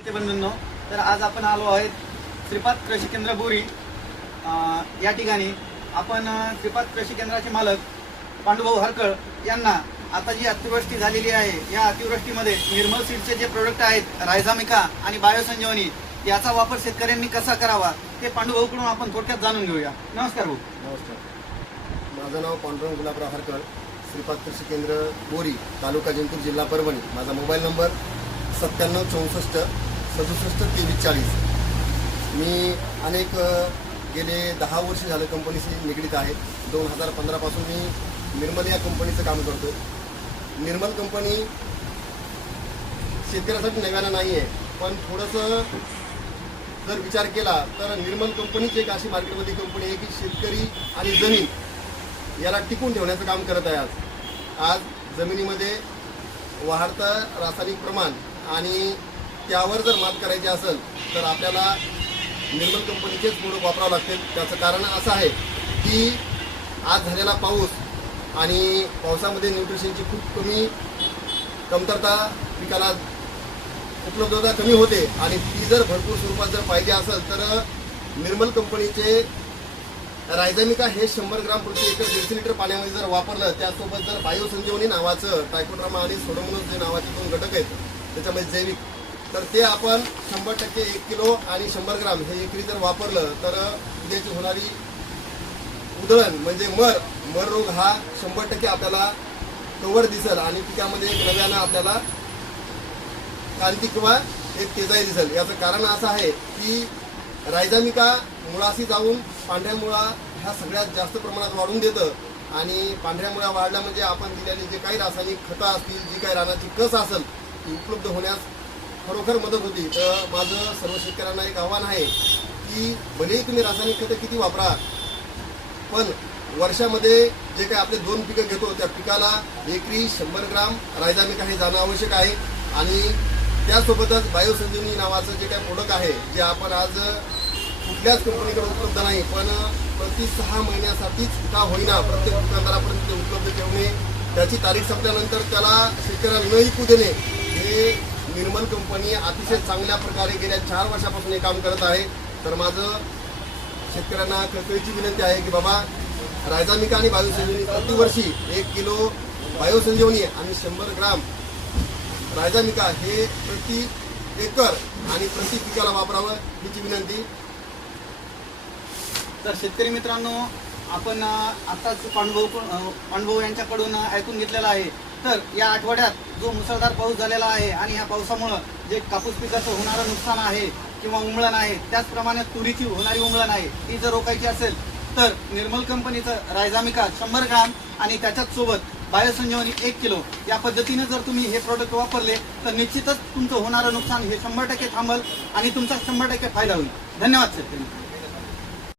बंधूंनो, तर आज आपण आलो आहेत श्रीपाद कृषी केंद्र बोरी या ठिकाणी. आपण श्रीपाद कृषी केंद्राचे मालक पांडुभाऊ हरकळ यांना आता जी अतिवृष्टी झालेली आहे या अतिवृष्टीमध्ये निर्मल सीडचे जे प्रोडक्ट आहेत रायझामिका आणि बायोसंजीवनी याचा वापर शेतकऱ्यांनी कसा करावा ते पांडुभाऊकडून आपण थोडक्यात जाणून घेऊया. नमस्कार भाऊ. नमस्कार. माझं नाव पांडुरंग गुलाबराव हरकळ, श्रीपाद कृषी केंद्र बोरी, तालुका जिंतूर, जिल्हा परभणी. माझा मोबाईल नंबर 9764 67 2340. मी अनेक गेले 10 वर्ष झालं कंपनीशी निगडीत आहे. 2015 पासून मी निर्मल या कंपनीचं काम करतो. निर्मल कंपनी शेतकऱ्यासाठी नव्यानं नाही आहे, पण थोडंसं जर विचार केला तर निर्मल कंपनीच एक अशी मार्केटमध्ये कंपनी आहे की शेतकरी आणि जमीन याला टिकून ठेवण्याचं काम करत आहे. आज जमिनीमध्ये वाढतं रासायनिक प्रमाण आणि त्यावर जर मात करायची असेल तर आपल्याला निर्मल कंपनीचेच प्रोडक्ट वापरावं लागतील. त्याचं कारण असं आहे की आज झालेला पाऊस आणि पावसामध्ये न्यूट्रिशनची खूप कमतरता पिकाला उपलब्धता कमी होते आणि ती जर भरपूर स्वरूपात जर पाहिजे असेल तर निर्मल कंपनीचे रायझामिका हे 100 ग्राम प्रति एकर 150 लिटर पाण्यामध्ये जर वापरलं, त्यासोबत जर बायोसंजीवनी नावाचं ट्रायकोड्रामा आणि सोडोमोनस जे नावाचे 2 घटक आहेत त्याच्यामध्ये जैविक, तर ते आपण 100% 1 किलो आणि 100 ग्राम हे एकरी जर वापरलं तर उद्याची होणारी उधळण म्हणजे मर रोग हा 100% आपल्याला कव्हर दिसेल आणि पिकामध्ये एक नव्यानं आपल्याला क्रांती किंवा एक तेजाई दिसेल. याचं कारण असं आहे की रायझामिका मुळाशी जाऊन पांढऱ्या मुळा ह्या सगळ्यात जास्त प्रमाणात वाढून देतं आणि पांढऱ्या मुळा वाढल्या म्हणजे आपण दिलेली जे काही रासायनिक खतं असतील, जी काही रानाची कस असेल ती उपलब्ध होण्यास खरोखर मदत होती. तर माझं सर्व शेतकऱ्यांना एक आव्हान आहे की भलेही तुम्ही रासायनिक खतं किती वापरा, पण वर्षामध्ये जे काही आपले 2 पिकं घेतो त्या पिकाला एकरी 100 ग्राम रायझामिका हे जाणं आवश्यक आहे. आणि त्यासोबतच बायोसंजीवनी नावाचं जे काही प्रोडक्ट आहे जे आपण आज कुठल्याच कंपनीकडे उपलब्ध नाही, पण प्रति 6 महिन्यासाठीच का होईना प्रत्येक दुकानदारापर्यंत ते उपलब्ध ठेवणे, त्याची तारीख संपल्यानंतर त्याला शेतकऱ्याला न विकू देणे, हे निर्मल कंपनी अतिशय चांगल्या प्रकारे गेल्या 4 वर्षापासून हे काम करत आहे. तर माझं शेतकऱ्यांना कळकळीची विनंती आहे की बाबा रायझामिका आणि बायोसंजीवनी प्रतिवर्षी 1 किलो बायोसंजीवनी आणि 100 ग्राम रायझामिका हे प्रति एकर आणि प्रति पिकाला वापरावं हिची विनंती. तर शेतकरी मित्रांनो, आपण आताच पांडुभाऊ यांच्याकडून ऐकून घेतलेलं आहे. तर या आठवड्यात जो मुसळधार पाऊस झालेला आहे आणि या पावसामुळं जे कापूस पिकाचं होणारं नुकसान आहे किंवा उमळण आहे, त्याचप्रमाणे तुरीची होणारी उमळण आहे, ती जर रोखायची असेल तर निर्मल कंपनीचं रायझामिका 100 ग्राम आणि त्याच्याच सोबत बायोसंजीवनी 1 किलो या पद्धतीने जर तुम्ही हे प्रोडक्ट वापरले तर निश्चितच तुमचं होणारं नुकसान हे 100% थांबल आणि तुमचा 100% फायदा होईल. धन्यवाद शेतकरी.